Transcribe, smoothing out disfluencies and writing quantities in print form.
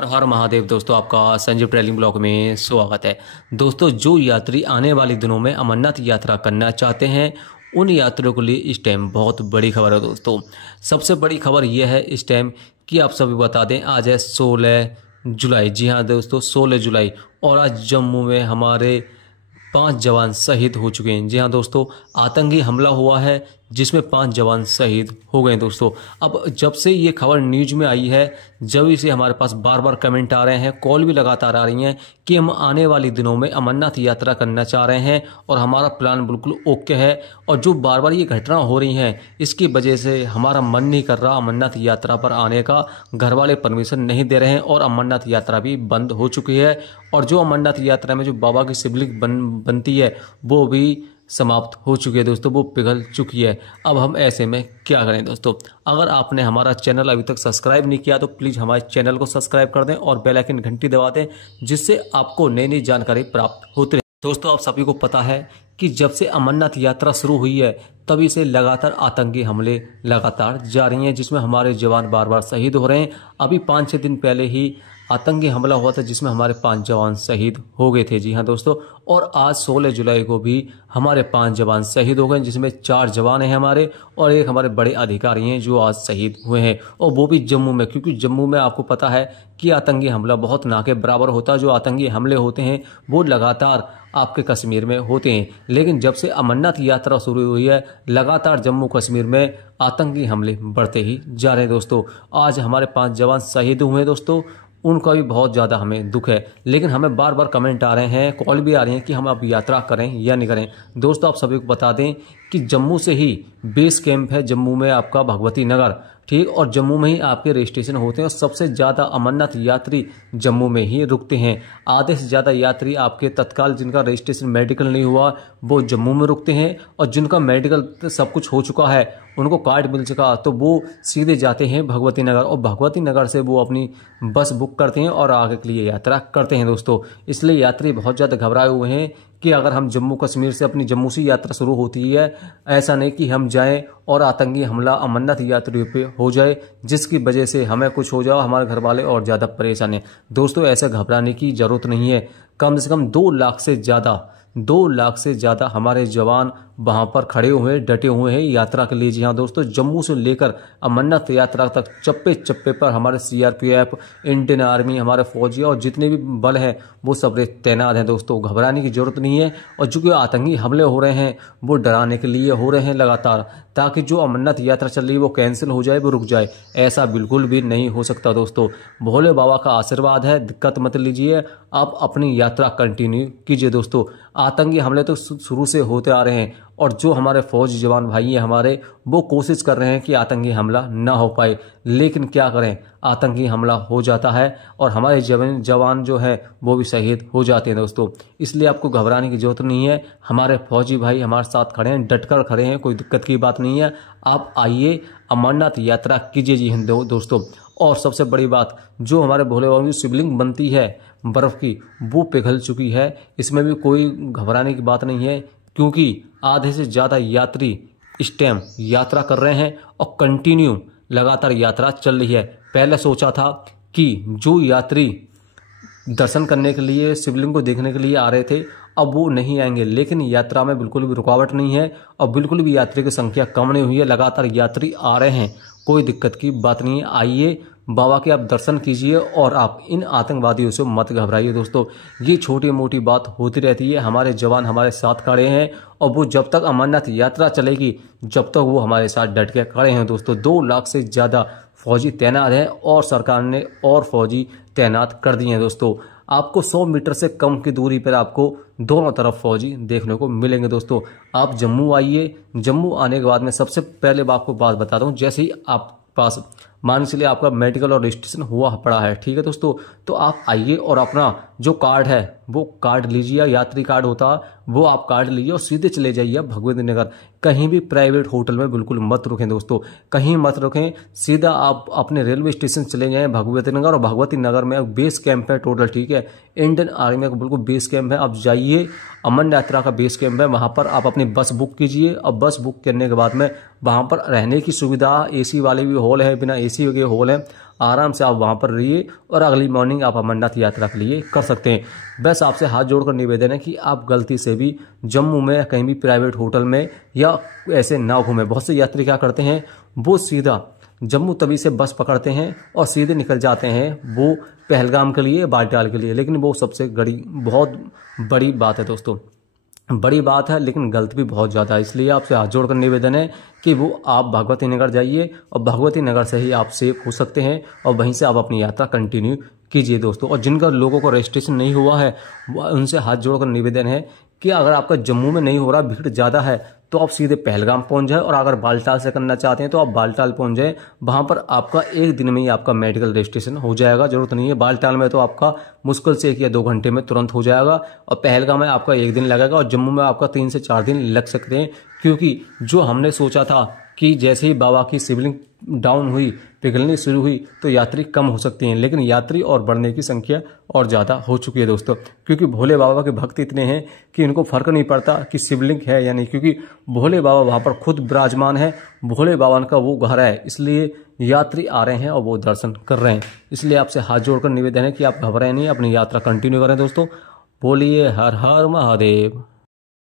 हर हर महादेव दोस्तों, आपका Sanjeev travelling blog में स्वागत है। दोस्तों, जो यात्री आने वाले दिनों में अमरनाथ यात्रा करना चाहते हैं उन यात्रियों के लिए इस टाइम बहुत बड़ी खबर है। दोस्तों, सबसे बड़ी खबर यह है इस टाइम कि आप सभी बता दें, आज है 16 जुलाई। जी हाँ दोस्तों, 16 जुलाई। और आज जम्मू में हमारे 5 जवान शहीद हो चुके हैं। जी हाँ दोस्तों, आतंकी हमला हुआ है जिसमें 5 जवान शहीद हो गए। दोस्तों, अब जब से ये खबर न्यूज में आई है, जब से हमारे पास बार बार कमेंट आ रहे हैं, कॉल भी लगातार आ रही हैं कि हम आने वाले दिनों में अमरनाथ यात्रा करना चाह रहे हैं और हमारा प्लान बिल्कुल ओके है। और जो बार बार ये घटना हो रही हैं, इसकी वजह से हमारा मन नहीं कर रहा अमरनाथ यात्रा पर आने का। घर वाले परमिशन नहीं दे रहे हैं और अमरनाथ यात्रा भी बंद हो चुकी है। और जो अमरनाथ यात्रा में जो बाबा की शिवलिंग बनती है वो भी समाप्त हो चुकी है। दोस्तों, वो पिघल चुकी है। अब हम ऐसे में क्या करें? दोस्तों, अगर आपने हमारा चैनल अभी तक सब्सक्राइब नहीं किया तो प्लीज़ हमारे चैनल को सब्सक्राइब कर दें और बेल आइकन घंटी दबा दें, जिससे आपको नई नई जानकारी प्राप्त होती रहे। दोस्तों, आप सभी को पता है कि जब से अमरनाथ यात्रा शुरू हुई है तभी से लगातार आतंकी हमले लगातार जारी हैं, जिसमें हमारे जवान बार बार शहीद हो रहे हैं। अभी 5-6 दिन पहले ही आतंकी हमला हुआ था जिसमें हमारे 5 जवान शहीद हो गए थे। जी हाँ दोस्तों, और आज 16 जुलाई को भी हमारे 5 जवान शहीद हो गए, जिसमें 4 जवान हैं हमारे और एक हमारे बड़े अधिकारी हैं जो आज शहीद हुए हैं, और वो भी जम्मू में। क्योंकि जम्मू में आपको पता है कि आतंकी हमला बहुत ना के बराबर होता है। जो आतंकी हमले होते हैं वो लगातार आपके कश्मीर में होते हैं, लेकिन जब से अमरनाथ यात्रा शुरू हुई है लगातार जम्मू कश्मीर में आतंकी हमले बढ़ते ही जा रहे हैं। दोस्तों, आज हमारे 5 जवान शहीद हुए हैं। दोस्तों, उनका भी बहुत ज़्यादा हमें दुख है, लेकिन हमें बार बार कमेंट आ रहे हैं, कॉल भी आ रही हैं कि हम अब यात्रा करें या नहीं करें। दोस्तों, आप सभी को बता दें कि जम्मू से ही बेस कैंप है, जम्मू में आपका भगवती नगर, ठीक, और जम्मू में ही आपके रजिस्ट्रेशन होते हैं और सबसे ज़्यादा अमरनाथ यात्री जम्मू में ही रुकते हैं। आधे से ज़्यादा यात्री आपके तत्काल जिनका रजिस्ट्रेशन मेडिकल नहीं हुआ वो जम्मू में रुकते हैं, और जिनका मेडिकल सब कुछ हो चुका है, उनको कार्ड मिल चुका, तो वो सीधे जाते हैं भगवती नगर, और भगवती नगर से वो अपनी बस बुक करते हैं और आगे के लिए यात्रा करते हैं। दोस्तों, इसलिए यात्री बहुत ज़्यादा घबराए हुए हैं कि अगर हम जम्मू कश्मीर से अपनी जम्मू से यात्रा शुरू होती है, ऐसा नहीं कि हम जाएं और आतंकी हमला अमरनाथ यात्रियों पे हो जाए, जिसकी वजह से हमें कुछ हो जाए, हमारे घर वाले और ज़्यादा परेशान हैं। दोस्तों, ऐसे घबराने की ज़रूरत नहीं है। कम से कम 2 लाख से ज़्यादा हमारे जवान वहाँ पर खड़े हुए डटे हुए हैं यात्रा के लिए। जी हाँ दोस्तों, जम्मू से लेकर अमरनाथ यात्रा तक चप्पे चप्पे पर हमारे सीआरपीएफ, इंडियन आर्मी, हमारे फौजी और जितने भी बल हैं वो सब तैनात हैं। दोस्तों, घबराने की जरूरत नहीं है। और जो कि आतंकी हमले हो रहे हैं वो डराने के लिए हो रहे हैं लगातार, ताकि जो अमरनाथ यात्रा चल रही है वो कैंसिल हो जाए, वो रुक जाए। ऐसा बिल्कुल भी नहीं हो सकता। दोस्तों, भोले बाबा का आशीर्वाद है, दिक्कत मत लीजिए, आप अपनी यात्रा कंटिन्यू कीजिए। दोस्तों, आतंकी हमले तो शुरू से होते आ रहे हैं, और जो हमारे फौजी जवान भाई हैं हमारे, वो कोशिश कर रहे हैं कि आतंकी हमला ना हो पाए, लेकिन क्या करें, आतंकी हमला हो जाता है और हमारे जवान जो है वो भी शहीद हो जाते हैं। दोस्तों, इसलिए आपको घबराने की जरूरत नहीं है। हमारे फौजी भाई हमारे साथ खड़े हैं, डटकर खड़े हैं, कोई दिक्कत की बात नहीं है। आप आइए, अमरनाथ यात्रा कीजिए। जी हिंदू दोस्तों, और सबसे बड़ी बात, जो हमारे भोले बाबा की शिवलिंग बनती है बर्फ की, वो पिघल चुकी है। इसमें भी कोई घबराने की बात नहीं है, क्योंकि आधे से ज़्यादा यात्री इस टाइम यात्रा कर रहे हैं और कंटिन्यू लगातार यात्रा चल रही है। पहले सोचा था कि जो यात्री दर्शन करने के लिए, शिवलिंग को देखने के लिए आ रहे थे, अब वो नहीं आएंगे, लेकिन यात्रा में बिल्कुल भी रुकावट नहीं है और बिल्कुल भी यात्री की संख्या कम नहीं हुई है। लगातार यात्री आ रहे हैं, कोई दिक्कत की बात नहीं है। आइए, बाबा के आप दर्शन कीजिए और आप इन आतंकवादियों से मत घबराइए। दोस्तों, ये छोटी मोटी बात होती रहती है। हमारे जवान हमारे साथ खड़े हैं और वो जब तक अमरनाथ यात्रा चलेगी जब तक वो हमारे साथ डट के खड़े हैं। दोस्तों, 2 लाख से ज़्यादा फौजी तैनात हैं और सरकार ने और फौजी तैनात कर दिए हैं। दोस्तों, आपको 100 मीटर से कम की दूरी पर आपको दोनों तरफ फौजी देखने को मिलेंगे। दोस्तों, आप जम्मू आइए। जम्मू आने के बाद में सबसे पहले आपको बात बताता हूँ, जैसे ही आप पास मान के लिए आपका मेडिकल और रजिस्ट्रेशन हुआ पड़ा है, ठीक है दोस्तों, तो आप आइए और अपना जो कार्ड है वो कार्ड लीजिए, यात्री कार्ड होता है वो आप कार्ड लीजिए और सीधे चले जाइए भगवती नगर। कहीं भी प्राइवेट होटल में बिल्कुल मत रुकें। दोस्तों, कहीं मत रुकें, सीधा आप अपने रेलवे स्टेशन चले जाएं भगवती नगर, और भगवती नगर में बेस कैंप है टोटल, ठीक है, इंडियन आर्मी का बिल्कुल बेस कैंप है। आप जाइए, अमरनाथ यात्रा का बेस कैंप है, वहां पर आप अपनी बस बुक कीजिए और बस बुक करने के बाद में वहां पर रहने की सुविधा, एसी वाले भी हॉल है, बिना एसी के हॉल है, आराम से आप वहाँ पर रहिए और अगली मॉर्निंग आप अमरनाथ यात्रा के लिए कर सकते हैं। बस आपसे हाथ जोड़कर निवेदन है कि आप गलती से भी जम्मू में कहीं भी प्राइवेट होटल में या ऐसे ना घूमें। बहुत से यात्री क्या करते हैं, वो सीधा जम्मू तवी से बस पकड़ते हैं और सीधे निकल जाते हैं वो पहलगाम के लिए, बालटाल के लिए। लेकिन वो सबसे बहुत बड़ी बात है दोस्तों, बड़ी बात है लेकिन गलत भी बहुत ज़्यादा है। इसलिए आपसे हाथ जोड़कर निवेदन है कि वो आप भगवती नगर जाइए और भगवती नगर से ही आप सेफ हो सकते हैं और वहीं से आप अपनी यात्रा कंटिन्यू कीजिए दोस्तों। और जिनका लोगों को रजिस्ट्रेशन नहीं हुआ है उनसे हाथ जोड़कर निवेदन है कि अगर आपका जम्मू में नहीं हो रहा, भीड़ ज़्यादा है, तो आप सीधे पहलगाम पहुंच जाए और अगर बालटाल से करना चाहते हैं तो आप बालटाल पहुंच जाए। वहां पर आपका एक दिन में ही आपका मेडिकल रजिस्ट्रेशन हो जाएगा। जरूरत नहीं है, बालटाल में तो आपका मुश्किल से 1 या 2 घंटे में तुरंत हो जाएगा और पहलगाम में आपका 1 दिन लगेगा और जम्मू में आपका 3 से 4 दिन लग सकते हैं। क्योंकि जो हमने सोचा था कि जैसे ही बाबा की शिवलिंग डाउन हुई, पिघलनी शुरू हुई, तो यात्री कम हो सकती हैं, लेकिन यात्री और बढ़ने की संख्या और ज़्यादा हो चुकी है दोस्तों। क्योंकि भोले बाबा के भक्त इतने हैं कि इनको फर्क नहीं पड़ता कि शिवलिंग है या नहीं, क्योंकि भोले बाबा वहाँ पर खुद विराजमान है, भोले बाबा का वो घर है। इसलिए यात्री आ रहे हैं और वो दर्शन कर रहे हैं। इसलिए आपसे हाथ जोड़कर निवेदन है कि आप घबराएं नहीं, अपनी यात्रा कंटिन्यू करें दोस्तों। बोलिए हर हर महादेव।